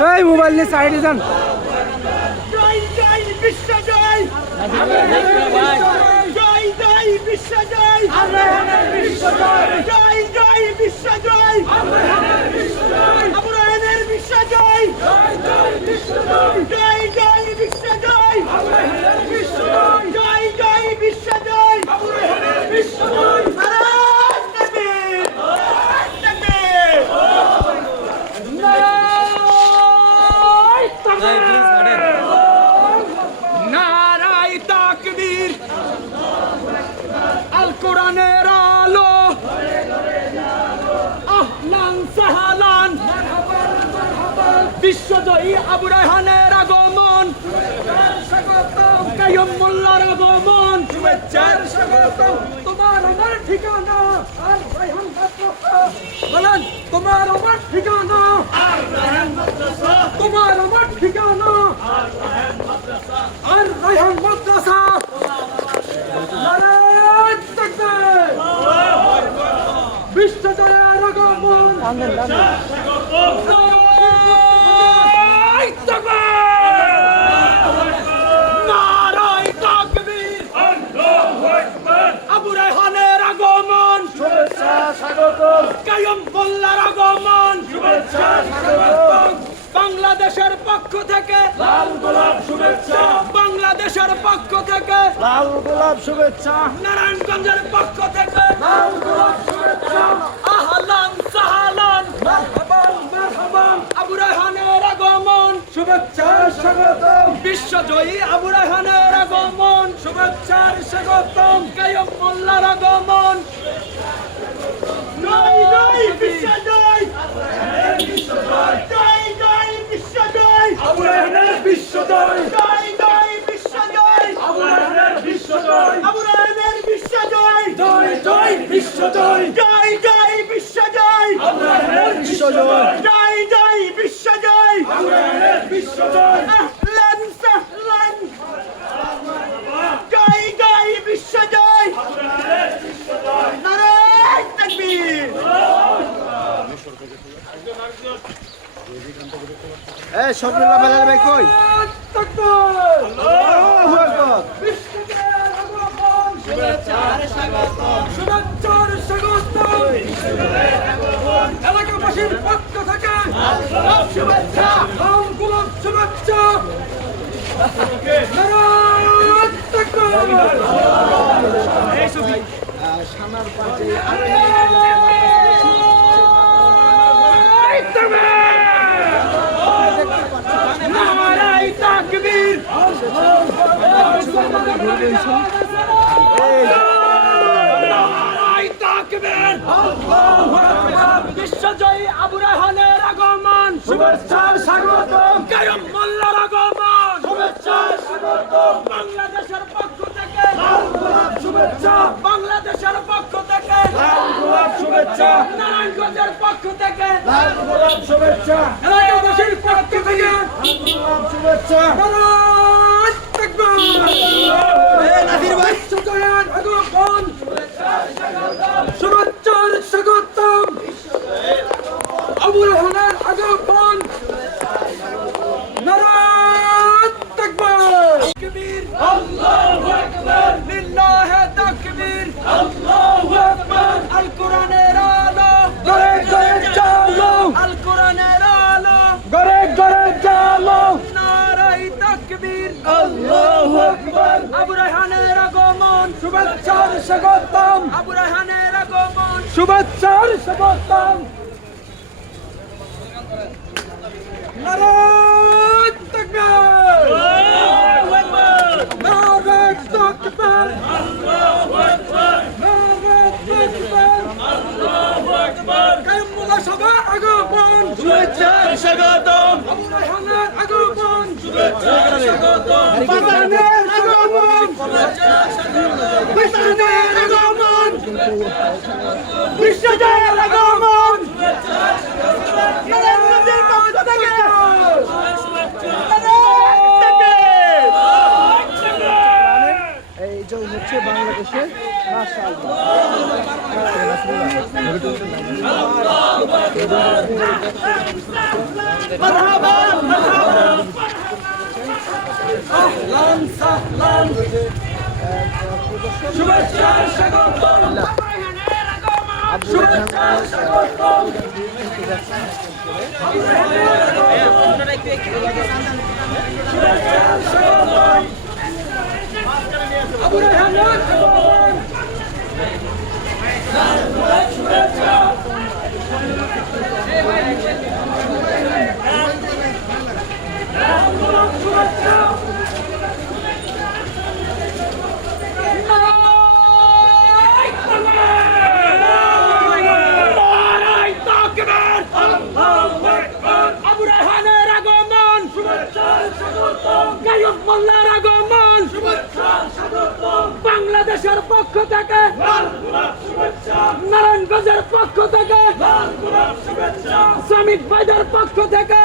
এই মোবাইল নিয়ে সাইডে যান। জয় জয় বিশ্ব জয় জয় জয় বিশ্ব জয় বিশ্ব জয় জয় জয় বিশ্ব জয় আবরাহানের বিশ্ব জয় জয় জয় বিশ্ব জয় জয় জয় বিশ্ব জয় নারায়ণ তাকবীর! নারায়ণ তাকবীর! নারাই তাকবীর আল কোরআনের আলো আহলান সাহালান বিশ্বজয়ী আবু রায়হানের আগমন কাইয়ুম মোল্লার আগমন। শুভেচ্ছার স্বাগতম। তোমার আমার ঠিকানা। আর রায়হান মাদ্রাসা বলেন তোমার আমার ঠিকানা। তোমার আমার ঠিকানা। আর রায়হান মাদ্রাসা বিশ্বজয়ের আগমন। স্বাগতম। কাইয়ুম মোল্লার আগমন। শুভেচ্ছা স্বাগতম। বাংলাদেশের পক্ষ থেকে লাল গোলাপ শুভেচ্ছা। বাংলাদেশের পক্ষ থেকে লাল গোলাপ শুভেচ্ছা। নারায়ণগঞ্জের পক্ষ থেকে লাল গোলাপ শুভেচ্ছা। আহলান সাহালান। মারহাবান মারহাবান। আবু রায়হানের আগমন। শুভেচ্ছা স্বাগতম। বিশ্বজয়ী আবু রায়হানের আগমন। শুভেচ্ছার স্বাগতম। কাইয়ুম মোল্লার আগমন। বিশ্ব জয় জয় বিশ্ব জয় জয় বিশ্ব জয় আবু রায়হানের বিশ্বজয় আবরাহানের বিশ্ব জয় জয় জয় বিশ্বজয় জয় জয় বিশ্ব জয় আবু রায়হানের বিশ্বজয় জয় জয় বিশ্ব জয় আবু রায়হানের বিশ্বজয় আহলান সাহলান জয় জয় বিশ্ব জয় নারায়ণ তাকবীর এ শফিউল্লাহ বেলাল ভাই কই? আল্লাহু আকবার এলাকাবাসীর পক্ষ থেকে শুভেচ্ছা শুভেচ্ছা সানার পাশে বিশ্বজয়ী আবু রায়হানের আগমন। শুভেচ্ছার স্বাগতম। কায়ুম মোল্লার আগমন। শুভেচ্ছার স্বাগতম। বাংলাদেশের পক্ষ থেকে। লাল গোলাপ শুভেচ্ছা। বাংলাদেশের পক্ষ থেকে। লাল গোলাপ শুভেচ্ছা। নারায়ণগঞ্জের পক্ষ থেকে। লাল গোলাপ শুভেচ্ছা। এলাকাবাসীর পক্ষ থেকে। শুভেচ্ছা। আল্লাহু আকবার। আবু রায়হানের আগমন। শুভেচ্ছার স্বাগতম। আবু রায়হানের আগমন। শুভেচ্ছার স্বাগতম। নারায়ণ তাকবীর। আল্লাহু আকবার। নারায়ণ তাকবীর। আল্লাহু আকবার। নারায়ণ তাকবীর। আল্লাহু আকবার। কায়ুমুল্লাহ সবার আগমন। শুভেচ্ছার স্বাগতম। আবু রায়হানের বিশ্বজয়ের এই যে হচ্ছে বাংলাদেশে মাশাআল্লাহ মারহাবান মারহাবান আহলান সাহলান শুভেচ্ছা স্বাগতম শুভেচ্ছা স্বাগতম শুভেচ্ছা স্বাগতম আবু রায়হান মারহাবান শুভেচ্ছা শুভেচ্ছা নারায় তাকবীর আবু রায়হানের আগমন গায়ক মোল্লার আগমন। বাংলাদেশের পক্ষ থেকে নারায়ণগঞ্জের পক্ষ থেকে শ্রমিক ভাইদের পক্ষ থেকে